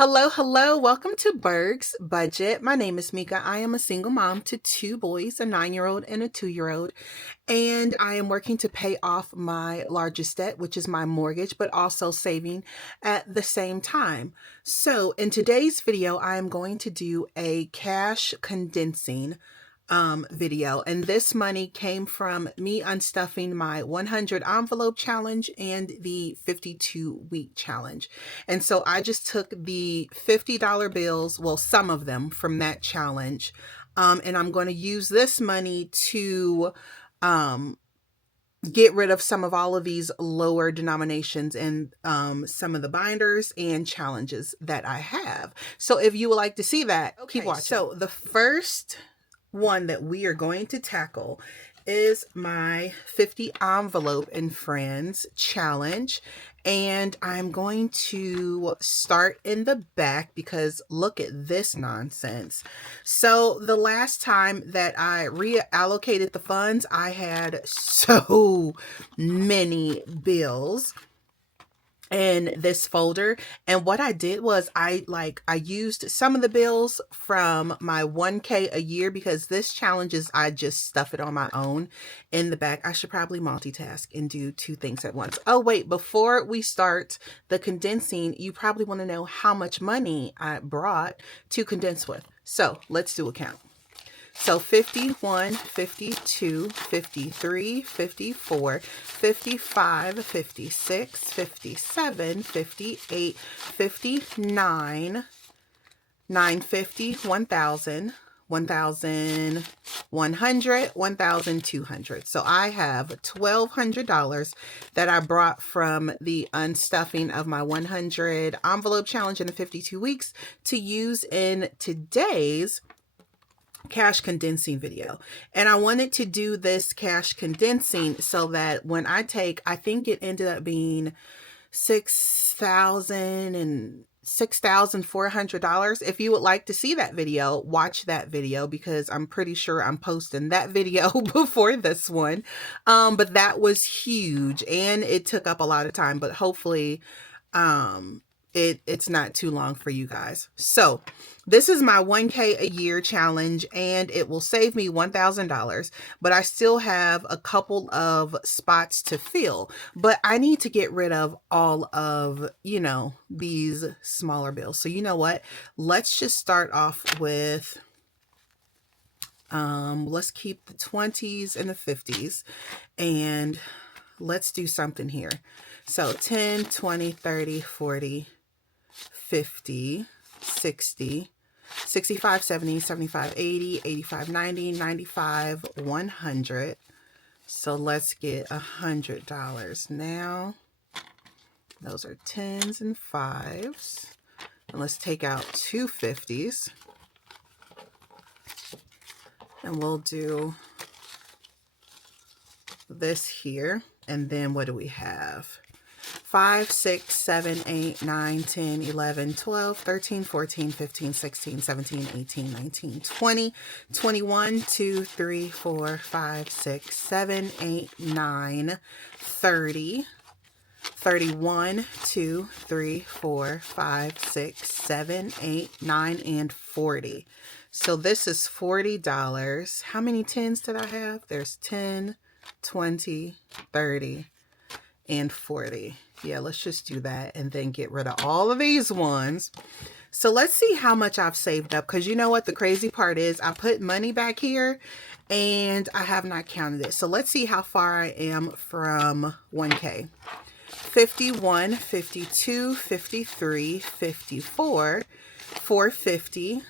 Hello. Welcome to Burgs Budget. My name is Mika. I am a single mom to two boys, a 9-year-old and a 2-year-old, and I am working to pay off my largest debt, which is my mortgage, but also saving at the same time. So, in today's video, I am going to do a cash condensing video, and this money came from me unstuffing my 100 envelope challenge and the 52-week challenge. And so I just took the $50 bills, well, some of them from that challenge, and I'm going to use this money to get rid of some of all of these lower denominations and some of the binders and challenges that I have. So if you would like to see that, keep watching. So the first one that we are going to tackle is my 50 envelope and friends challenge, and I'm going to start in the back because look at this nonsense. So the last time that I reallocated the funds, I had so many bills in this folder, and what I did was I used some of the bills from my 1K a year, because this challenge is I just stuff it on my own in the back. I should probably multitask and do two things at once. Oh wait, before we start the condensing, you probably want to know how much money I brought to condense with. So let's do a count. So 51, 52, 53, 54, 55, 56, 57, 58, 59, 950, 1000, 1100, 1200. So I have $1,200 that I brought from the unstuffing of my 100 envelope challenge in the 52 weeks to use in today's cash condensing video. And I wanted to do this cash condensing so that when I think it ended up being $6,400. If you would like to see that video, watch that video, because I'm pretty sure I'm posting that video before this one. But that was huge and it took up a lot of time, but hopefully it's not too long for you guys. So this is my 1K a year challenge, and it will save me $1,000, but I still have a couple of spots to fill. But I need to get rid of all of, these smaller bills. So you know what? Let's just start off with, let's keep the 20s and the 50s, and let's do something here. So 10, 20, 30, 40, 50, 60, 65, 70, 75, 80, 85, 90, 95, 100. So let's get $100 now. Those are 10s and 5s. And let's take out two 50s. And we'll do this here. And then what do we have? 5, 6, 7, 8, 9, 10, 11, 12, 13, 14, 15, 16, 17, 18, 19, 20, 21, 2, 3, 4, 5, 6, 7, 8, 9, 30, 31, 2, 3, 4, 5, 6, 7, 8, 9, and 40. So this is $40. How many 10s did I have? There's 10, 20, 30, and 40. Yeah, let's just do that and then get rid of all of these ones. So let's see how much I've saved up, because you know what the crazy part is? I put money back here and I have not counted it. So let's see how far I am from 1K. 51, 52, 53, 54, 450,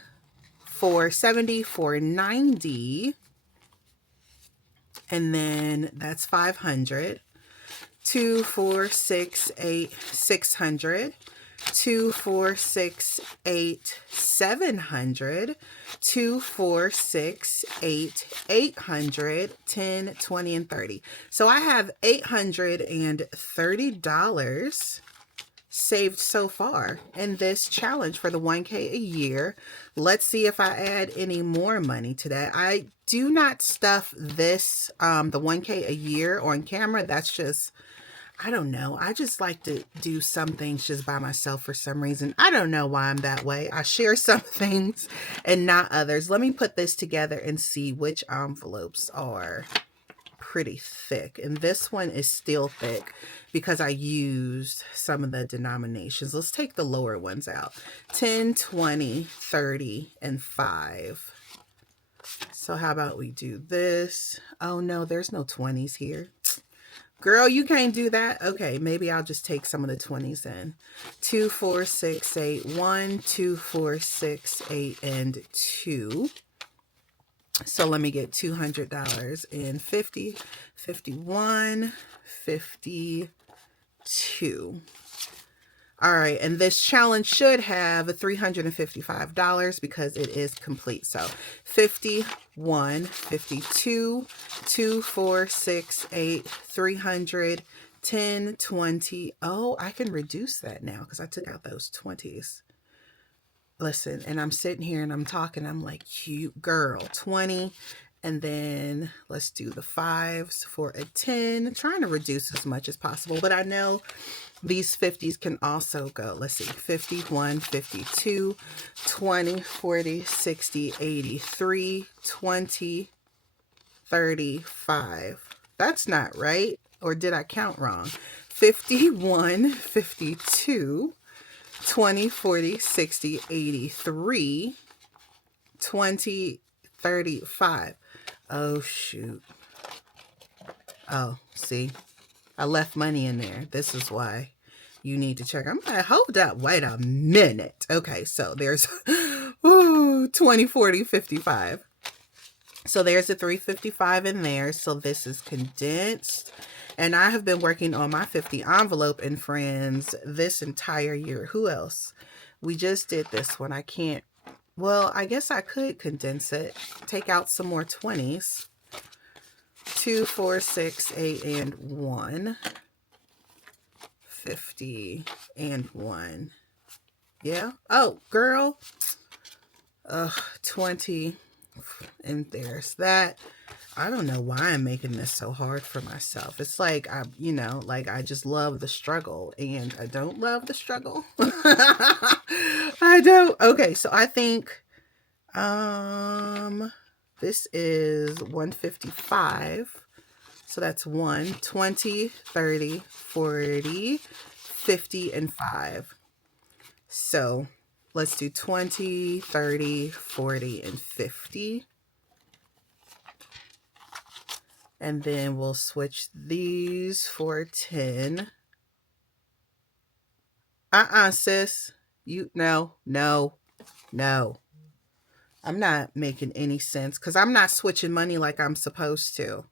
470, 490, and then that's 500. 2, 4, 6, 8, 600, 2, 4, 6, 8, 700, 2, 4, 6, 8, 800, 10, 20, and 30. So I have $830 saved so far in this challenge for the 1K a year. Let's see if I add any more money to that. I do not stuff this, the 1K a year on camera. That's just I don't know. I just like to do some things just by myself for some reason. I don't know why I'm that way. I share some things and not others. Let me put this together and see which envelopes are pretty thick. And this one is still thick because I used some of the denominations. Let's take the lower ones out. 10, 20, 30, and 5. So how about we do this? Oh no, there's no 20s here. Girl, you can't do that. Okay, maybe I'll just take some of the 20s in. 2, 4, 6, 8, 1, 2, 4, 6, 8, and 2. So let me get $200 in 50, 51, 52. All right, and this challenge should have $355 because it is complete. So 51, 52, 2, 4, 6, 8, 300, 10, 20. Oh, I can reduce that now because I took out those 20s. Listen, and I'm sitting here and I'm talking. I'm like, cute girl, 20. And then let's do the 5s for a 10. Trying to reduce as much as possible, but I know these 50s can also go. Let's see, 51, 52, 20, 40, 60, 83, 20, 35. That's not right. Or did I count wrong? 51, 52, 20, 40, 60, 83, 20, 35. Oh, shoot. Oh, see, I left money in there. This is why you need to check. I'm like, hold up, wait a minute. Okay, so there's 20, 40, 55. So there's a 355 in there. So this is condensed. And I have been working on my 50 envelope and friends this entire year. Who else? We just did this one. I can't. Well, I guess I could condense it. Take out some more 20s. 2, 4, 6, 8, and 1. 50 and 1. Yeah. Oh, girl. 20. And there's that. I don't know why I'm making this so hard for myself. It's like, I just love the struggle and I don't love the struggle. I don't. Okay. So I think, this is 155. So that's 1, 20, 30, 40, 50, and 5. So let's do 20, 30, 40, and 50. And then we'll switch these for 10. Sis. No. I'm not making any sense because I'm not switching money like I'm supposed to.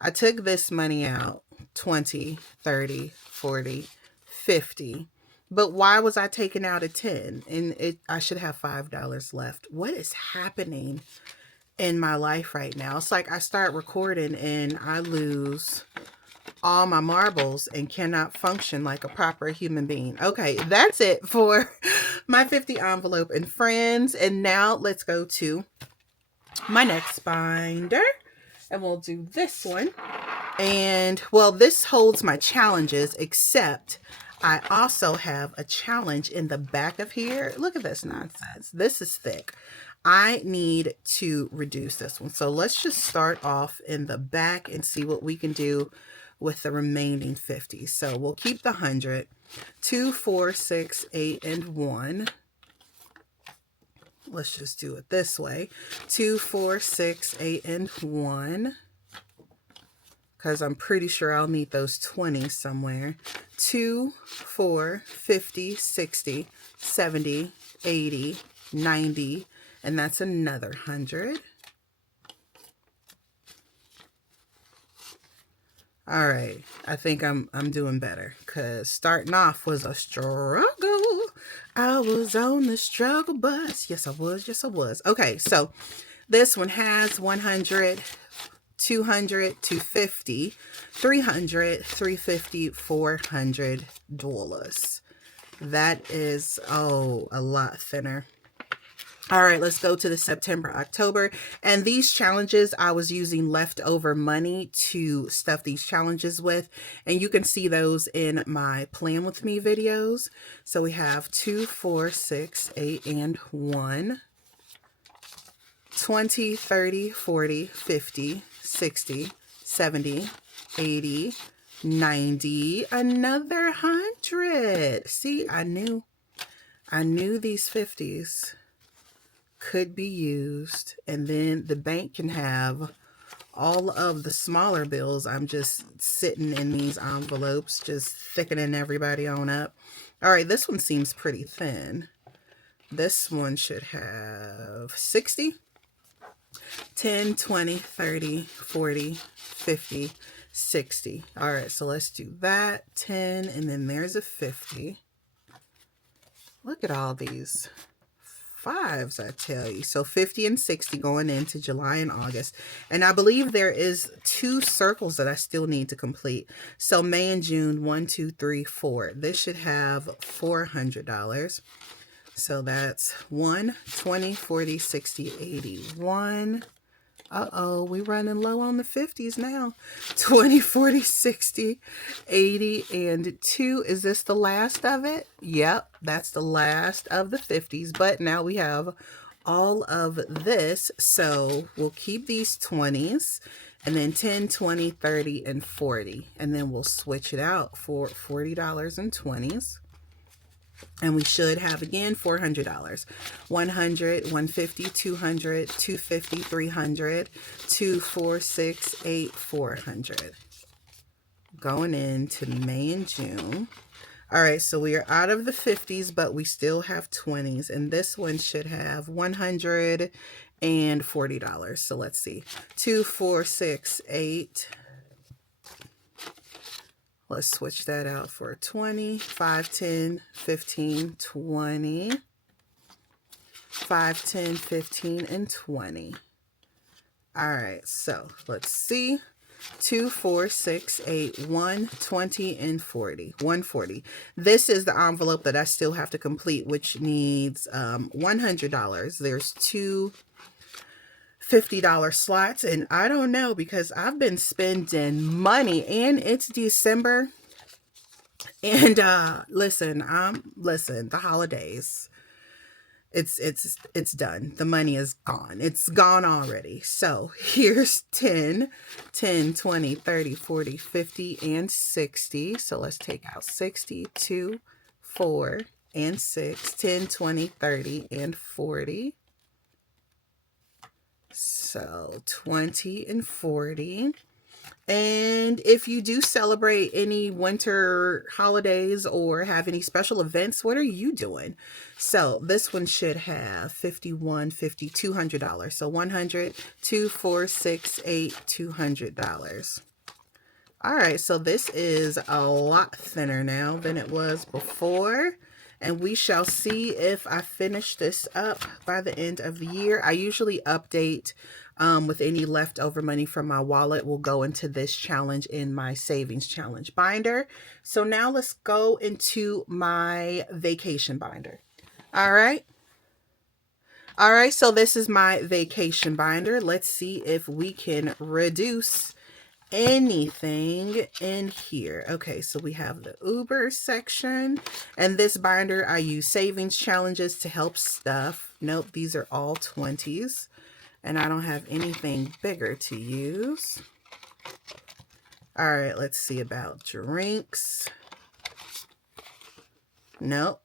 I took this money out, 20, 30, 40, 50. But why was I taking out a 10? And I should have $5 left. What is happening in my life right now? It's like I start recording and I lose all my marbles and cannot function like a proper human being. Okay, that's it for my 50 envelope and friends. And now let's go to my next binder. And we'll do this one. And, well, this holds my challenges, except I also have a challenge in the back of here. Look at this nonsense. This is thick. I need to reduce this one. So let's just start off in the back and see what we can do with the remaining 50. So we'll keep the 100. 2, 4, 6, 8, and 1. Let's just do it this way. 2, 4, 6, 8, and 1. Because I'm pretty sure I'll need those 20s somewhere. 2, 4, 50, 60, 70, 80, 90. And that's another 100. All right. I think I'm doing better. Because starting off was a struggle. I was on the struggle bus. Yes, I was. Yes, I was. Okay, so this one has 100, 200, 250, 300, 350, $400. That is, a lot thinner. All right, let's go to the September, October. And these challenges, I was using leftover money to stuff these challenges with. And you can see those in my Plan With Me videos. So we have 2, 4, 6, 8, and 1. 20, 30, 40, 50, 60, 70, 80, 90, another 100. See, I knew these 50s could be used, and then the bank can have all of the smaller bills. I'm just sitting in these envelopes, just thickening everybody on up. All right, this one seems pretty thin. This one should have 60, 10, 20, 30, 40, 50, 60. All right, so let's do that. 10, and then there's a 50. Look at all these fives, I tell you. So 50 and 60 going into July and August. And I believe there is 2 circles that I still need to complete. So May and June, 1, 2, 3, 4. This should have $400. So that's 1, 20, 40, 60, 80, 1. Uh-oh, we running low on the 50s now. 20, 40, 60, 80, and 2. Is this the last of it? Yep, that's the last of the 50s. But now we have all of this. So we'll keep these 20s. And then 10, 20, 30, and 40. And then we'll switch it out for $40 and 20s. And we should have, again, $400. 100, 150, 200, 250, 300, 2, 4, 6, 8, 400. Going into May and June. All right, so we are out of the 50s, but we still have 20s. And this one should have $140. So let's see. 2, 4, 6, 8. Let's switch that out for 20, 5, 10, 15, 20, 5, 10, 15, and 20. All right, so let's see. 2, 4, 6, 8, 1, 20, and 40. 140. This is the envelope that I still have to complete, which needs $100. There's 2 $50 slots, and I don't know, because I've been spending money and it's December, and listen, the holidays, it's done. The money is gone. It's gone already. So here's 10, 20, 30, 40, 50, and 60. So let's take out 60, 2, 4, and 6, 10, 20, 30, and 40. So 20 and 40. And if you do celebrate any winter holidays or have any special events, what are you doing? So this one should have 51, 50, $200. So 100, 2, 4, 6, 8, $200. All right, so this is a lot thinner now than it was before. And we shall see if I finish this up by the end of the year. I usually update with any leftover money from my wallet will go into this challenge in my savings challenge binder. So now let's go into my vacation binder. All right. All right, so this is my vacation binder. Let's see if we can reduce anything in here. Okay, so we have the Uber section, and this binder I use savings challenges to help stuff. Nope, these are all 20s, and I don't have anything bigger to use. All right, let's see about drinks. Nope,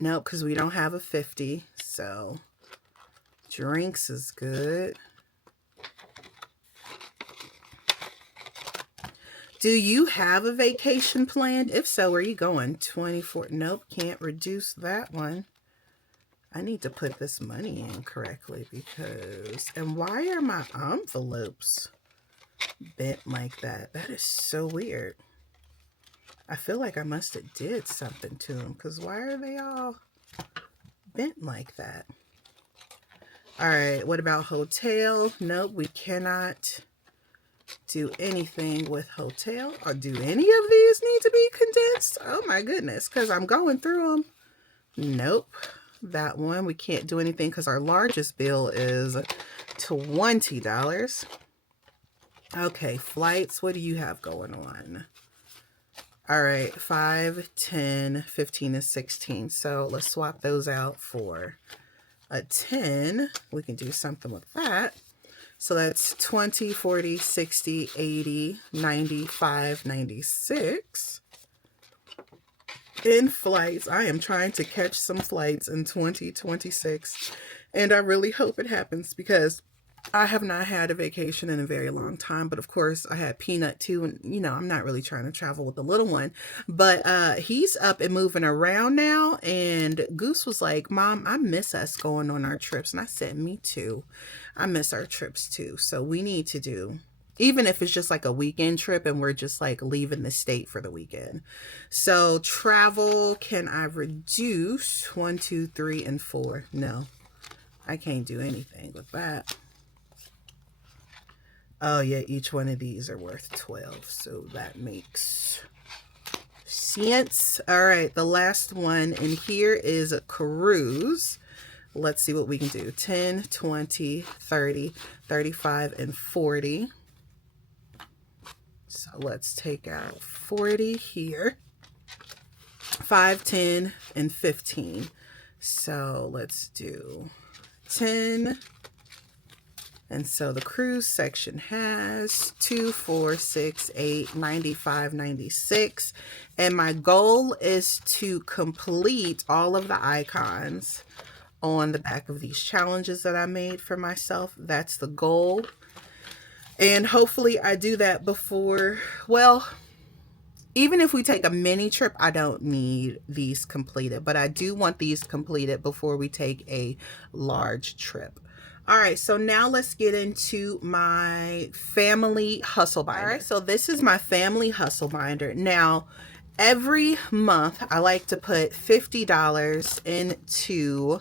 because we don't have a 50, so drinks is good. Do you have a vacation planned? If so, where are you going? 24. Nope, can't reduce that one. I need to put this money in correctly because... And why are my envelopes bent like that? That is so weird. I feel like I must have did something to them, because why are they all bent like that? All right, what about hotel? Nope, we cannot do anything with hotel. Or do any of these need to be condensed? Oh my goodness, because I'm going through them. Nope. that one. We can't do anything because our largest bill is $20. Okay, flights, what do you have going on? All right, 5, 10, 15, and 16. So let's swap those out for a 10. We can do something with that. So that's 20, 40, 60, 80, 95, 96. In flights, I am trying to catch some flights in 2026. And I really hope it happens because I have not had a vacation in a very long time, but of course I had Peanut too. And you know, I'm not really trying to travel with the little one, but he's up and moving around now. And Goose was like, Mom, I miss us going on our trips. And I said, me too. I miss our trips too. So we need to do, even if it's just like a weekend trip and we're just like leaving the state for the weekend. So travel, can I reduce 1, 2, 3, and 4? No, I can't do anything with that. Oh yeah, each one of these are worth 12, so that makes sense. All right, the last one in here is a cruise. Let's see what we can do. 10, 20, 30, 35, and 40. So let's take out 40 here. 5, 10, and 15. So let's do 10. And so the cruise section has 2, 4, 6, 8, 95, 96. And my goal is to complete all of the icons on the back of these challenges that I made for myself. That's the goal. And hopefully I do that before, well, even if we take a mini trip, I don't need these completed, but I do want these completed before we take a large trip. All right, so now let's get into my family hustle binder. All right, so this is my family hustle binder. Now, every month I like to put $50 into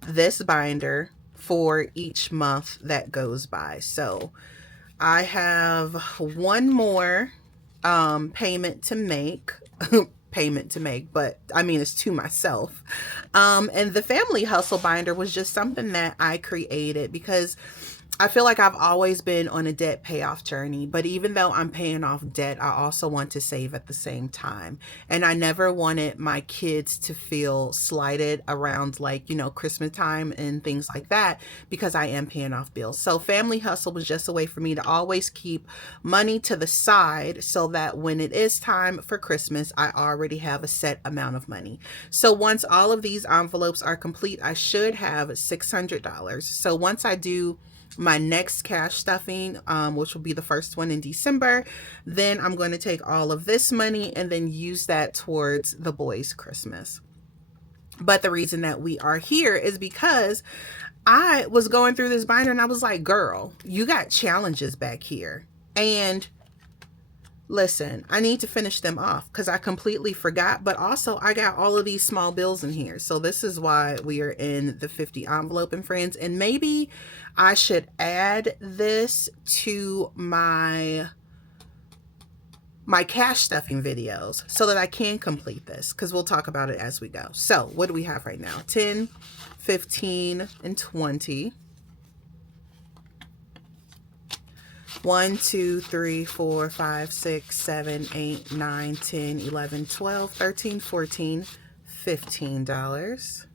this binder for each month that goes by. So I have one more payment to make. But I mean, it's to myself. And the family hustle binder was just something that I created because I feel like I've always been on a debt payoff journey, but even though I'm paying off debt, I also want to save at the same time. And I never wanted my kids to feel slighted around, like, you know, Christmas time and things like that, because I am paying off bills. So family hustle was just a way for me to always keep money to the side so that when it is time for Christmas, I already have a set amount of money. So once all of these envelopes are complete, I should have $600. So once I do my next cash stuffing, which will be the first one in December, then I'm going to take all of this money and then use that towards the boys' Christmas. But the reason that we are here is because I was going through this binder and I was like, girl, you got challenges back here. And listen, I need to finish them off because I completely forgot, but also I got all of these small bills in here. So this is why we are in the 50 envelope, and friends, and maybe I should add this to my cash stuffing videos so that I can complete this, because we'll talk about it as we go. So what do we have right now? 10, 15, and 20. 1, 2, 3, 4, 5, 6, 7, 8, 9, 10, 11, 12, 13, 14, $15.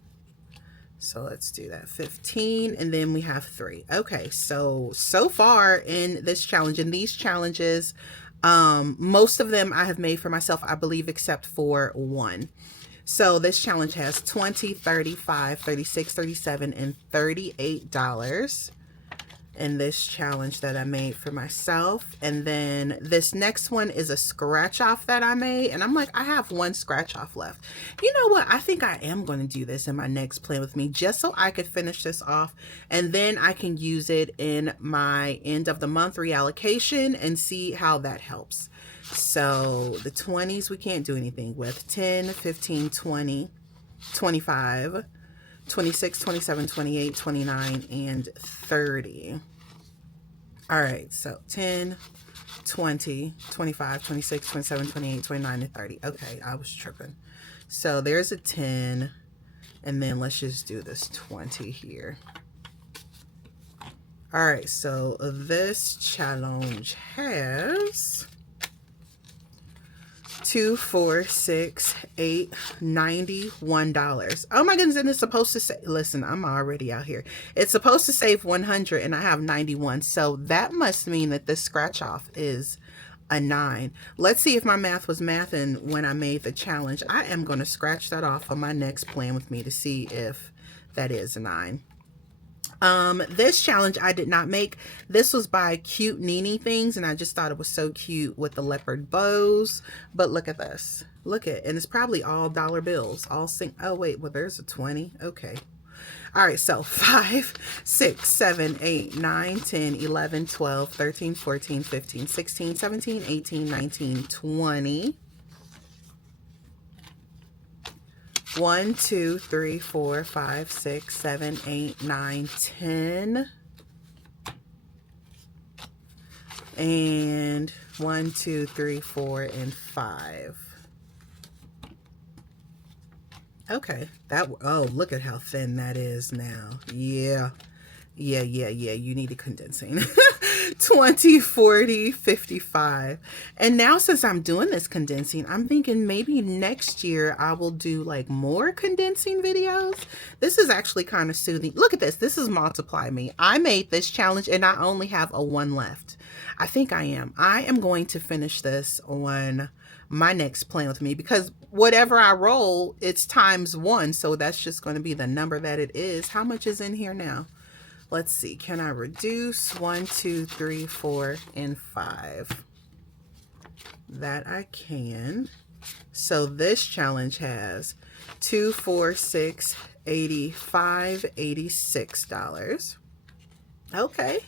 So let's do that. 15, and then we have 3. Okay, so far in this challenge, in these challenges, most of them I have made for myself, I believe, except for one. So this challenge has 20, 35, 36, 37, and $38 in this challenge that I made for myself. And then this next one is a scratch off that I made, and I'm like, I have one scratch off left. You know what? I think I am going to do this in my next Plan With Me, just so I could finish this off, and then I can use it in my end of the month reallocation and see how that helps. So the 20s we can't do anything with. 10, 15, 20, 25, 26, 27, 28, 29, and 30. All right, so 10, 20, 25, 26, 27, 28, 29, and 30. Okay, I was tripping. So there's a 10, And then let's just do this 20 here. All right, so this challenge has 2, 4, 6, 8, $91. Oh my goodness, and it's supposed to say, listen, I'm already out here. It's supposed to save 100 and I have 91. So that must mean that this scratch off is a 9. Let's see if my math was mathing when I made the challenge. I am going to scratch that off on my next plan with me to see if that is a 9. This challenge I did not make. This was by Cute Nini Things, and I just thought it was so cute with the leopard bows. But look at this. Look at, and it's probably all dollar bills. Oh wait, well there's a 20. Okay. All right, so 5, 6, 7, 8, 9, 10, 11, 12, 13, 14, 15, 16, 17, 18, 19, 20. 1, 2, 3, 4, 5, 6, 7, 8, 9, 10. And 1, 2, 3, 4, and 5. Okay, oh, look at how thin that is now. Yeah. You need a condensing. 20, 40, 55. And now since I'm doing this condensing, I'm thinking maybe next year I will do like more condensing videos. This is actually kind of soothing. Look at this. This is Multiply Me. I made this challenge and I only have a 1 left. I think I am going to finish this on my next plan with me, because whatever I roll, it's ×1. So that's just going to be the number that it is. How much is in here now? Let's see. Can I reduce? 1, 2, 3, 4, and 5. That I can. So this challenge has 2, 4, 6, 85, $86. Okay.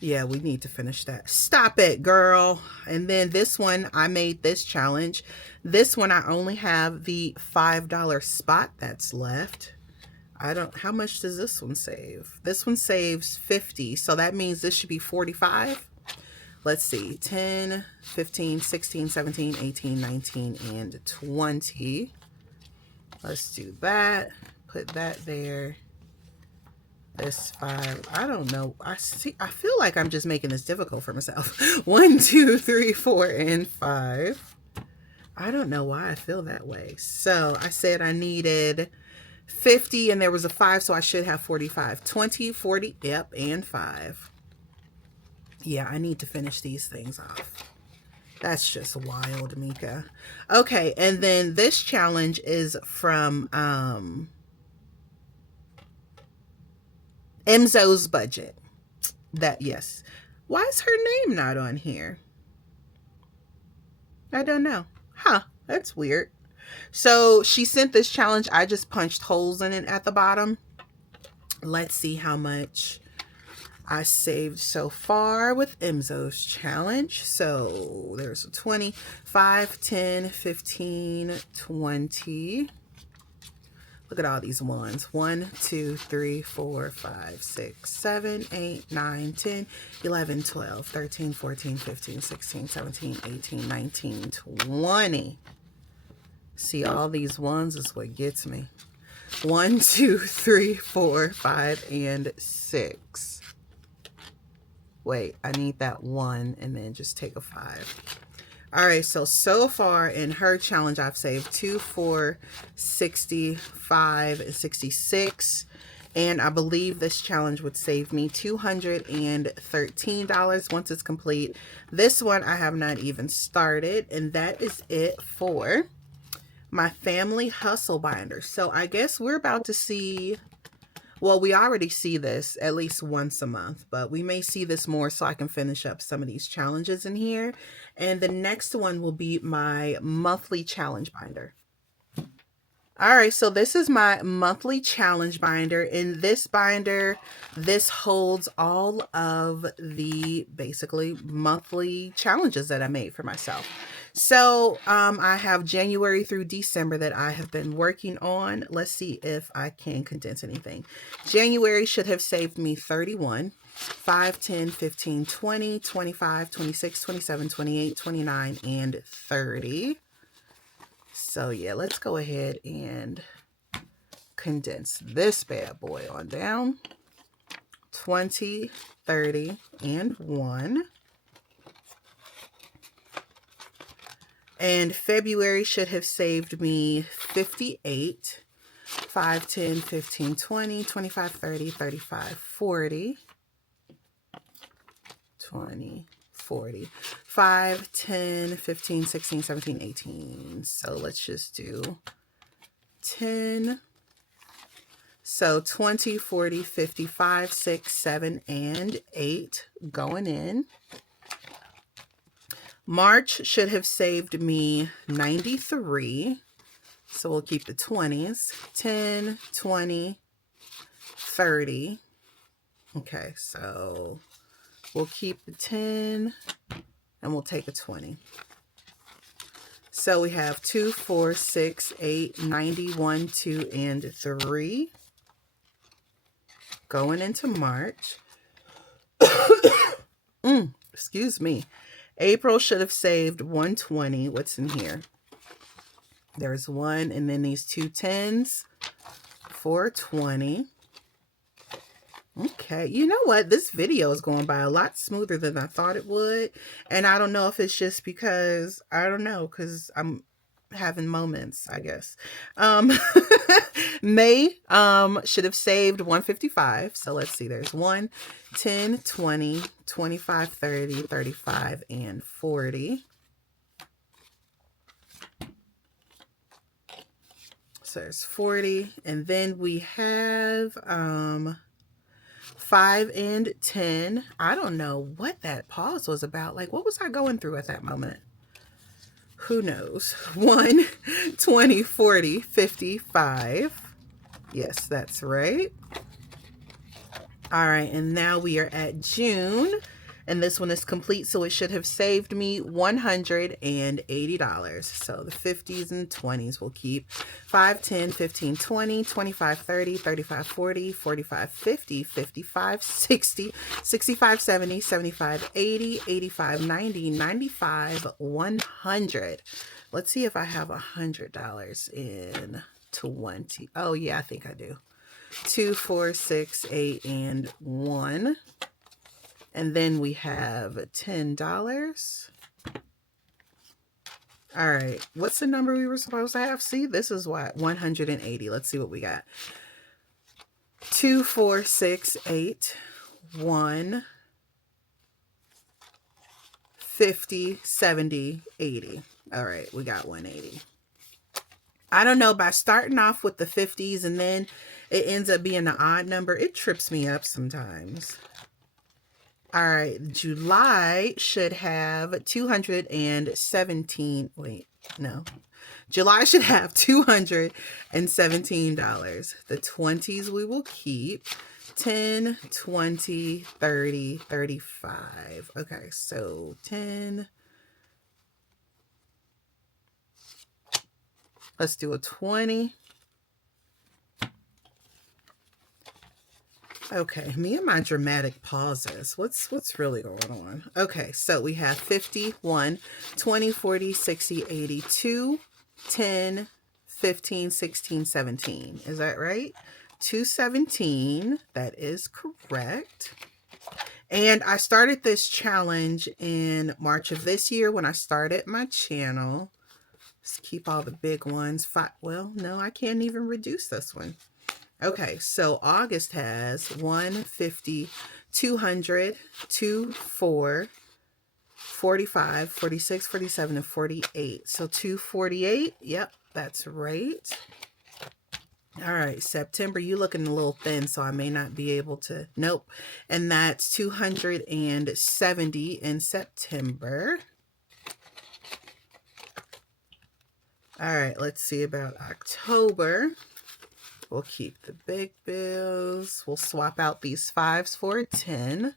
Yeah, we need to finish that. Stop it, girl. And then this one, I made this challenge. This one, I only have the $5 spot that's left. How much does this one save? This one saves 50. So that means this should be 45. Let's see. 10, 15, 16, 17, 18, 19, and 20. Let's do that. Put that there. This 5. I don't know. I feel like I'm just making this difficult for myself. 1, 2, 3, 4, and 5. I don't know why I feel that way. So I said I needed 50 and there was a 5, so I should have 45. 20, 40, yep, and 5. Yeah, I need to finish these things off. That's just wild, Mika. Okay, and then this challenge is from Burgs Budget. Yes. Why is her name not on here? I don't know. Huh, that's weird. So she sent this challenge. I just punched holes in it at the bottom. Let's see how much I saved so far with Emzo's challenge. So there's a 20, 5, 10, 15, 20. Look at all these ones. 1, 2, 3, 4, 5, 6, 7, 8, 9, 10, 11, 12, 13, 14, 15, 16, 17, 18, 19, 20. See, all these ones is what gets me. 1, 2, 3, 4, 5, and 6. Wait, I need that 1 and then just take a 5. All right, so far in her challenge, I've saved 2, 4, 65, and 66. And I believe this challenge would save me $213 once it's complete. This one I have not even started, and that is it for my family hustle binder. So I guess we're about to see, well, we already see this at least once a month, but we may see this more so I can finish up some of these challenges in here. And the next one will be my monthly challenge binder. All right, so this is my monthly challenge binder. In this binder, this holds all of the basically monthly challenges that I made for myself. So I have January through December that I have been working on. Let's see if I can condense anything. January should have saved me 31, 5, 10, 15, 20, 25, 26, 27, 28, 29, and 30. So yeah, let's go ahead and condense this bad boy on down. 20, 30, and 1. And February should have saved me 58. 5, 10, 15, 20, 25, 30, 35, 40. 20, 40. 5, 10, 15, 16, 17, 18. So let's just do 10. So 20, 40, 55, 6, 7, and 8 going in. March should have saved me 93. So we'll keep the 20s. 10, 20, 30. Okay, so we'll keep the 10 and we'll take a 20. So we have 2, 4, 6, 8, 91, 2, and 3. Going into March. Excuse me. April should have saved 120. What's in here? There's 1 and then these 2 10s for 20. Okay, you know what? This video is going by a lot smoother than I thought it would. And I don't know if it's just because, I don't know, because I'm having moments, I guess. May should have saved 155. So let's see. There's 1, 10, 20, 25, 30, 35, and 40. So there's 40. And then we have 5 and 10. I don't know what that pause was about. Like, what was I going through at that moment? Who knows? 1, 20, 40, 55. Yes, that's right. All right, and now we are at June, and this one is complete, so it should have saved me $180. So the 50s and 20s will keep. 5, 10, 15, 20, 25, 30, 35, 40, 45, 50, 55, 60, 65, 70, 75, 80, 85, 90, 95, 100. Let's see if I have $100 in 20. Oh, yeah, I think I do. 2, 4, 6, 8, and 1. And then we have $10. All right. What's the number we were supposed to have? See, this is what, 180. Let's see what we got. 2, 4, 6, 8, 1, 50, 70, 80. All right. We got 180. I don't know, by starting off with the 50s and then it ends up being an odd number, it trips me up sometimes. All right, July should have 217. Wait, no. July should have $217. The 20s we will keep. 10, 20, 30, 35. Okay, so 10. Let's do a 20. Okay, me and my dramatic pauses. What's really going on? Okay, so we have 51, 20, 40, 60, 82, 10, 15, 16, 17. Is that right? 217. That is correct. And I started this challenge in March of this year when I started my channel. Let's keep all the big ones. Well, no, I can't even reduce this one. Okay, so August has 150, 200, 2, 4, 45, 46, 47, and 48. So 248. Yep, that's right. All right, September, you looking a little thin, so I may not be able to. Nope. And that's 270 in September. All right, let's see about October. We'll keep the big bills. We'll swap out these 5s for a 10.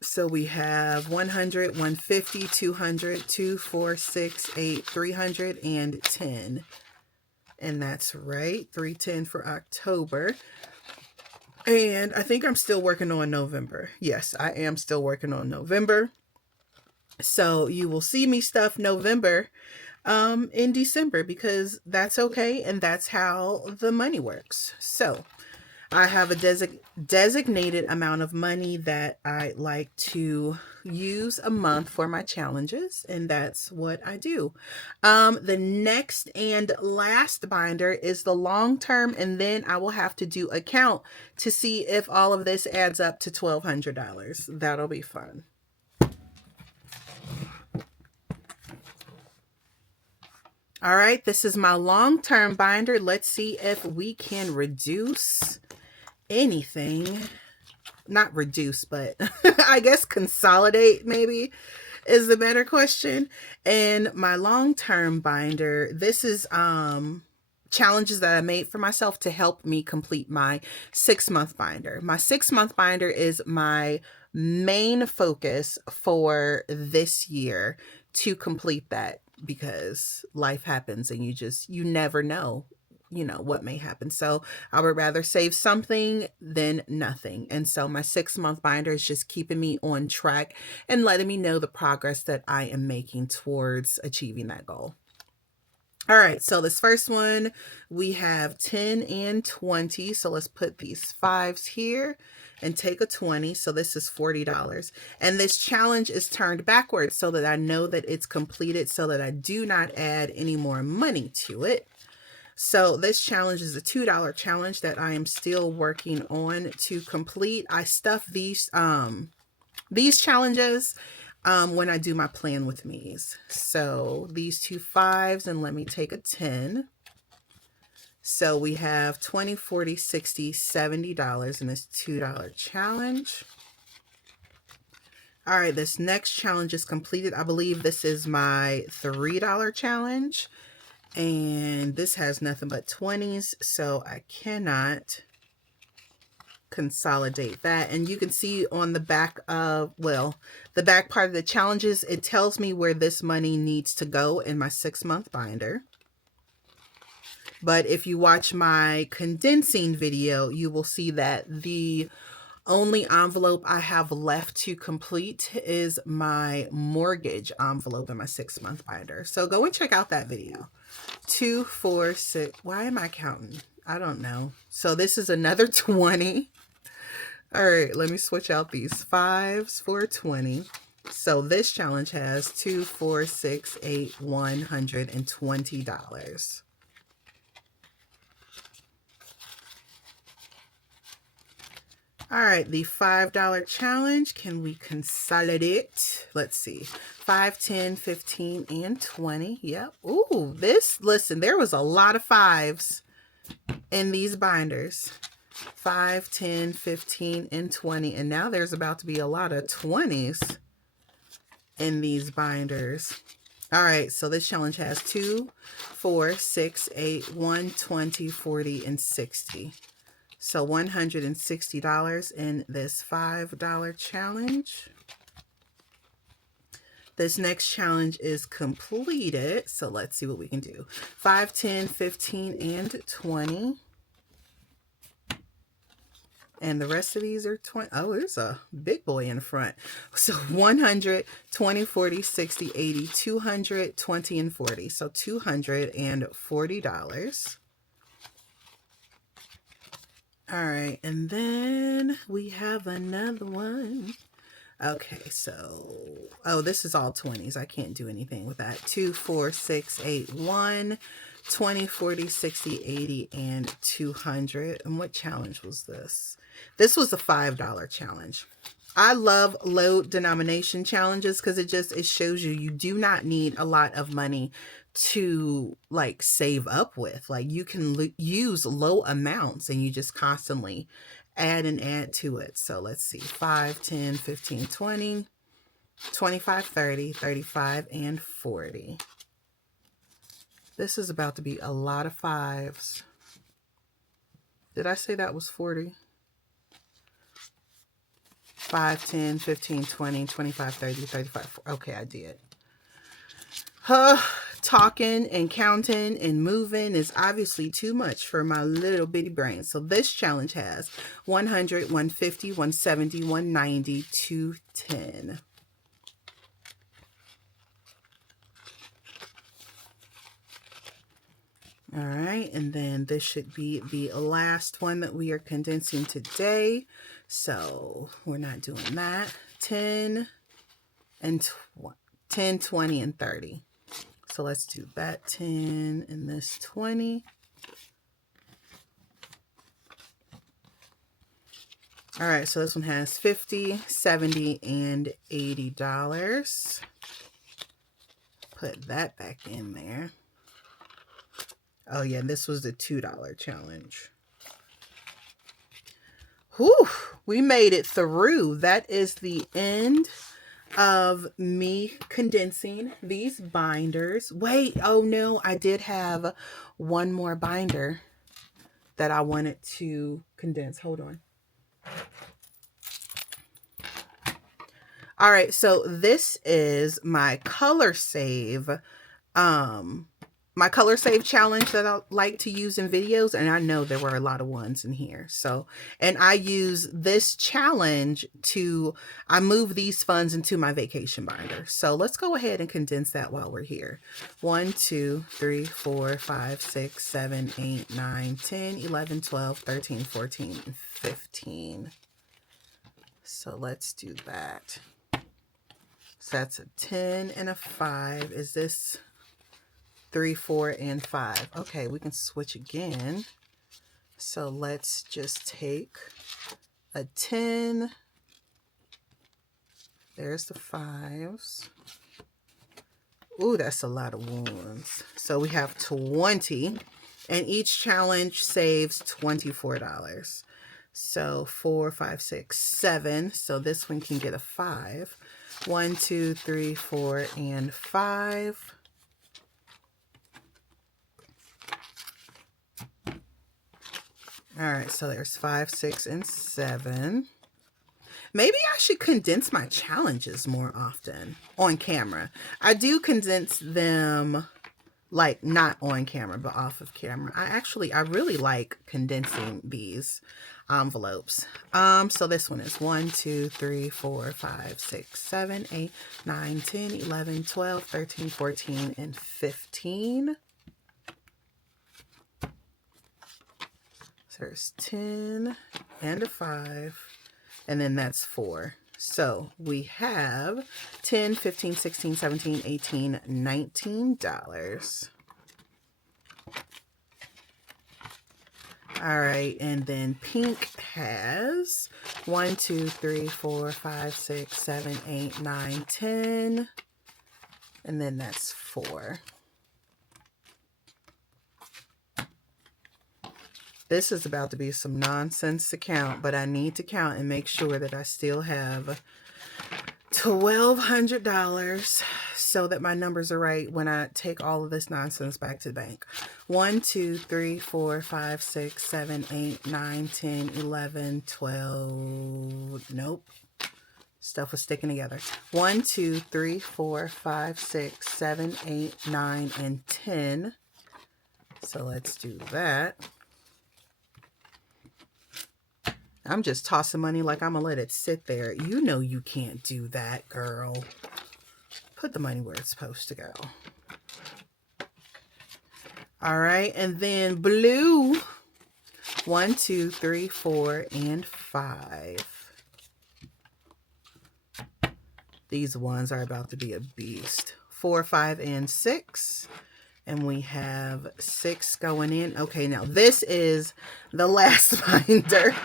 So we have 100, 150, 200, 2, 4, 6, 8, 300, and 10. And that's right, 310 for October. And I think I'm still working on November. Yes, I am still working on November. So you will see me stuff November in December, because that's okay. And that's how the money works. So I have a designated amount of money that I like to use a month for my challenges, and that's what I do. The next and last binder is the long term, and then I will have to do a count to see if all of this adds up to $1,200. That'll be fun. All right, this is my long-term binder. Let's see if we can reduce anything. Not reduce, but I guess consolidate maybe is the better question. And my long-term binder, this is challenges that I made for myself to help me complete my 6-month binder. My 6-month binder is my main focus for this year, to complete that, because life happens and you never know, what may happen. So I would rather save something than nothing. And so my 6-month binder is just keeping me on track and letting me know the progress that I am making towards achieving that goal. All right, so this first one, we have 10 and 20. So let's put these 5s here and take a 20. So this is $40. And this challenge is turned backwards so that I know that it's completed, so that I do not add any more money to it. So this challenge is a $2 challenge that I am still working on to complete. I stuff these challenges when I do my plan with me's. So these 2 5s, and let me take a 10. So we have $20, $40, $60, $70 in this $2 challenge. All right, this next challenge is completed. I believe this is my $3 challenge. And this has nothing but 20s, so I cannot consolidate that. And you can see on the back of, the back part of the challenges, it tells me where this money needs to go in my 6-month binder. But if you watch my condensing video, you will see that the only envelope I have left to complete is my mortgage envelope in my 6-month binder. So go and check out that video. 2, 4, 6. Why am I counting? I don't know. So this is another 20. All right, let me switch out these 5s for 20. So this challenge has 2, 4, 6, 8, $120. All right, the $5 challenge, can we consolidate? Let's see, 5, 10, 15, and 20. Yep. Ooh, listen, there was a lot of 5s in these binders. 5, 10, 15, and 20. And now there's about to be a lot of 20s in these binders. All right, so this challenge has 2, 4, 6, 8, 20, 40, and 60. So $160 in this $5 challenge. This next challenge is completed. So let's see what we can do. 5, 10, 15, and 20. And the rest of these are 20. Oh, there's a big boy in front. So 100, 20, 40, 60, 80, 200, 20, and 40. So $240. All right, and then we have another one. Okay, so, this is all 20s. I can't do anything with that. 2, 4, 6, 8, 20, 40, 60, 80, and 200. And what challenge was this? This was the $5 challenge. I love low denomination challenges because it shows you do not need a lot of money to like save up with. Like you can use low amounts and you just constantly add and add to it. So let's see, 5, 10, 15, 20, 25, 30, 35, and 40. This is about to be a lot of 5s. Did I say that was 40? 5, 10, 15, 20, 25, 30, 35, 40. Okay, I did. Talking and counting and moving is obviously too much for my little bitty brain. So this challenge has 100, 150, 170, 190, 210. All right, and then this should be the last one that we are condensing today. So we're not doing that. 10 and 10, 20, and 30. So let's do that 10 and this 20. All right, so this one has $50, $70, and $80. Put that back in there. Oh yeah, this was the $2 challenge. Whew, we made it through. That is the end of me condensing these binders. Wait, oh no, I did have one more binder that I wanted to condense. Hold on. All right, so this is my color save challenge that I like to use in videos, and I know there were a lot of ones in here. So, and I use this challenge I move these funds into my vacation binder. So let's go ahead and condense that while we're here. 1, 2, 3, 4, 5, 6, 7, 8, 9, 10, 11, 12, 13, 14, and 15. So let's do that. So that's a 10 and a 5. Is this 3, 4, and 5? Okay, we can switch again. So let's just take a 10. There's the 5s. Ooh, that's a lot of ones. So we have 20, and each challenge saves $24. So 4, 5, 6, 7. So this one can get a 5. 1, 2, 3, 4, and 5. All right, so there's 5, 6, and 7. Maybe I should condense my challenges more often on camera. I do condense them, like, not on camera, but off of camera. I really like condensing these envelopes. So this one is 1, 2, 3, 4, 5, 6, 7, 8, 9, 10, 11, 12, 13, 14, and 15. So there's 10 and a 5, and then that's 4. So we have 10, 15, 16, 17, 18, $19. All right, and then pink has 1, 2, 3, 4, 5, 6, 7, 8, 9, 10, and then that's 4. This is about to be some nonsense to count, but I need to count and make sure that I still have $1,200 so that my numbers are right when I take all of this nonsense back to the bank. 1, 2, 3, 4, 5, 6, 7, 8, 9, 10, 11, 12. Nope. Stuff was sticking together. 1, 2, 3, 4, 5, 6, 7, 8, 9, and 10. So let's do that. I'm just tossing money like I'm gonna let it sit there. You know you can't do that, girl. Put the money where it's supposed to go. All right, and then blue. 1, 2, 3, 4, and 5. These ones are about to be a beast. 4, 5, and 6. And we have 6 going in. Okay, now this is the last binder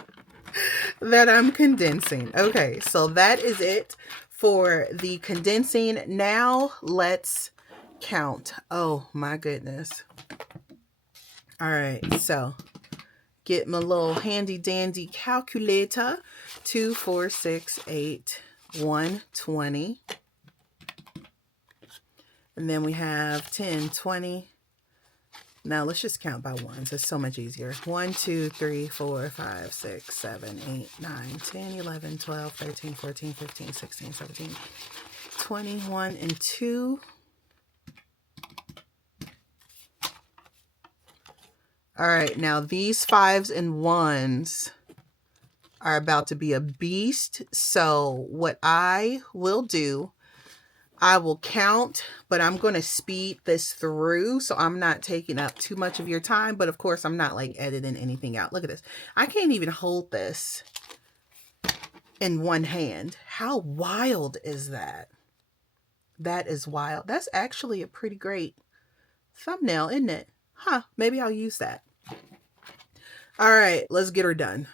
that I'm condensing. Okay, so that is it for the condensing. Now let's count. Oh my goodness. All right, so get my little handy dandy calculator. 2, 4, 6, 8, 120. And then we have 10, 20. Now let's just count by ones. It's so much easier. 1, 2, 3, 4, 5, 6, 7, 8, 9, 10, 11, 12, 13, 14, 15, 16, 17, 21, and 2. All right, now these 5s and 1s are about to be a beast. So what I will do, I will count, but I'm going to speed this through so I'm not taking up too much of your time. But of course, I'm not like editing anything out. Look at this. I can't even hold this in one hand. How wild is that? That is wild. That's actually a pretty great thumbnail, isn't it? Huh, maybe I'll use that. All right, let's get her done.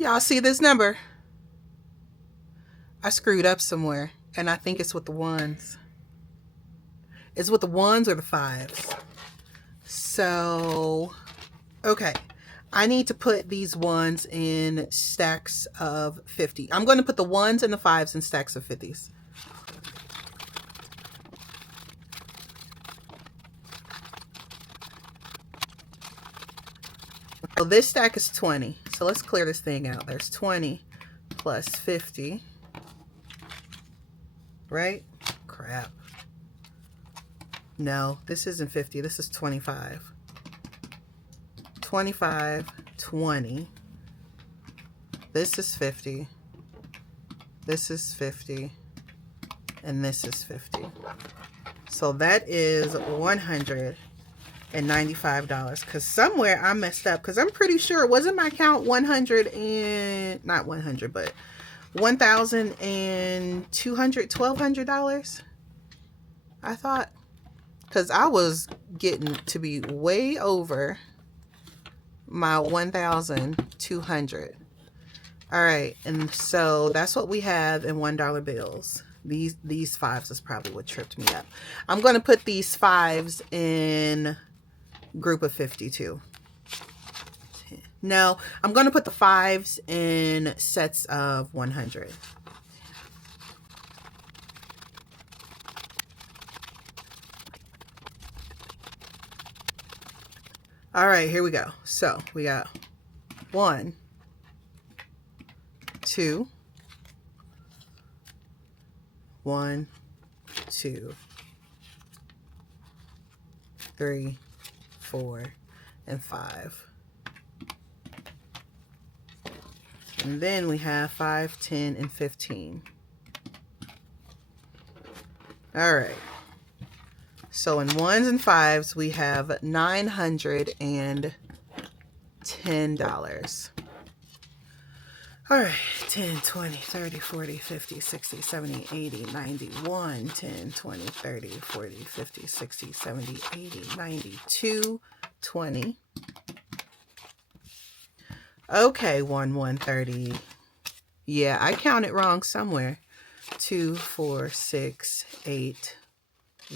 Y'all see this number? I screwed up somewhere, and I think it's with the ones. It's with the ones or the fives. So, okay. I need to put these ones in stacks of 50. I'm going to put the ones and the fives in stacks of 50s. So this stack is 20. So let's clear this thing out. There's 20 plus 50. Right? Crap. No, this isn't 50. This is 25. 25, 20. This is 50. This is 50. And this is 50. So that is $195. Because somewhere I messed up. Because I'm pretty sure, wasn't my count 100 and, not 100, but $1,200, $1,200? I thought. Because I was getting to be way over my 1,200. All right, and so that's what we have in $1 bills. These fives is probably what tripped me up. I'm going to put these fives in group of 52. No, I'm going to put the fives in sets of 100. All right, here we go. So we got 1, 2, 1, 2, 3, 4, and 5. And then we have 5, 10, and 15. All right. So in ones and fives, we have $910. All right, 10, 20, 30, 40, 50, 60, 70, 80, 90, 1, 10, 20, 30, 40, 50, 60, 70, 80, 92, 20. Okay, 130. Yeah, I counted wrong somewhere. 2, 4, 6, 8,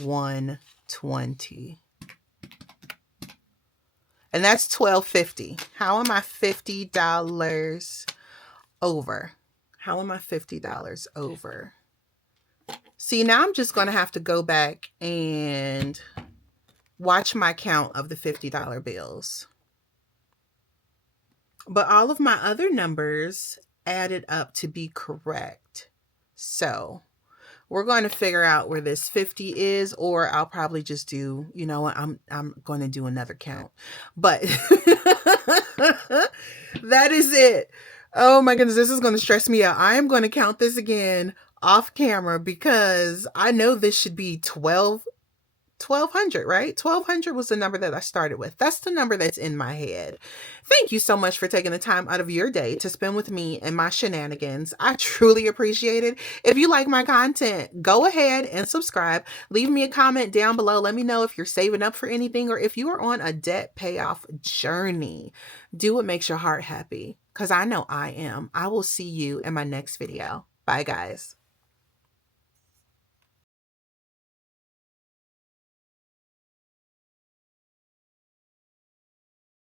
120. And that's $12.50. How am I $50 over? How am I $50 over? See, now I'm just going to have to go back and watch my count of the $50 bills. But all of my other numbers added up to be correct. So we're going to figure out where this 50 is, or I'll probably just do, you know what, I'm going to do another count. But that is it. Oh my goodness, this is going to stress me out. I am going to count this again off camera because I know this should be 1,200, right? 1,200 was the number that I started with. That's the number that's in my head. Thank you so much for taking the time out of your day to spend with me and my shenanigans. I truly appreciate it. If you like my content, go ahead and subscribe. Leave me a comment down below. Let me know if you're saving up for anything or if you are on a debt payoff journey. Do what makes your heart happy, because I know I am. I will see you in my next video. Bye, guys.